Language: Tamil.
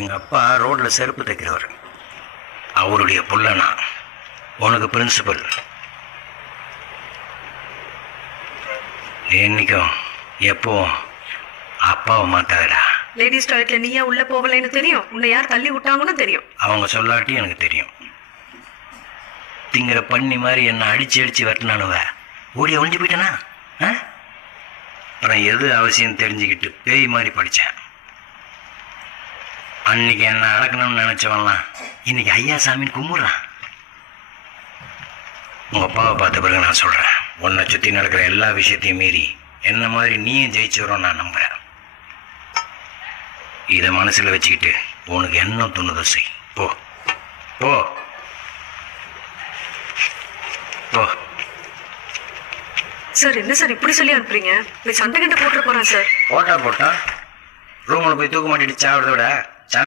எங்கள் அப்பா ரோட்டில் செருப்பு தைக்கிறவர். அவருடைய புள்ளனா உனக்கு பிரின்சிபல். என்னைக்கும் எப்பவும் அப்பாவை மாத்தாதடா. லேடிஸ் டாய்லெட்ல நீயா உள்ள போகலைன்னு தெரியும். உன்னை யார் தள்ளி விட்டாங்கன்னு தெரியும். அவங்க சொல்லாட்டி எனக்கு தெரியும். திங்கிற பண்ணி மாதிரி என்னை அடிச்சு வெட்டினானுவ ஓடி ஒழிஞ்சு போயிட்டேனா? அப்புறம் எது அவசியம் தெரிஞ்சுக்கிட்டு பேய் மாதிரி படித்தேன். அன்னைக்கு என்ன அடக்கணும்னு நினைச்சவன்லாம் இன்னைக்கு ஐயா சாமின்னு கும்பிட்றான். உங்கள் அப்பாவை பார்த்த பிறகு நான் சொல்கிறேன், உன்னை சுற்றி நடக்கிற எல்லா விஷயத்தையும் மீறி என்ன மாதிரி நீயும் ஜெயிச்சு வரும் நான் நம்புகிறேன். இதை மனசில் வச்சுக்கிட்டு உனக்கு என்ன தோணுதோ செய். போ போ போ. சார் என்ன சார் இப்படி சொல்லி அனுப்புறீங்க? போய் சண்டை கிட்ட போட்டு போறேன் சார். போட்டா ரூமில் போய் தூக்க மாட்டிட்டு சாப்பிட விட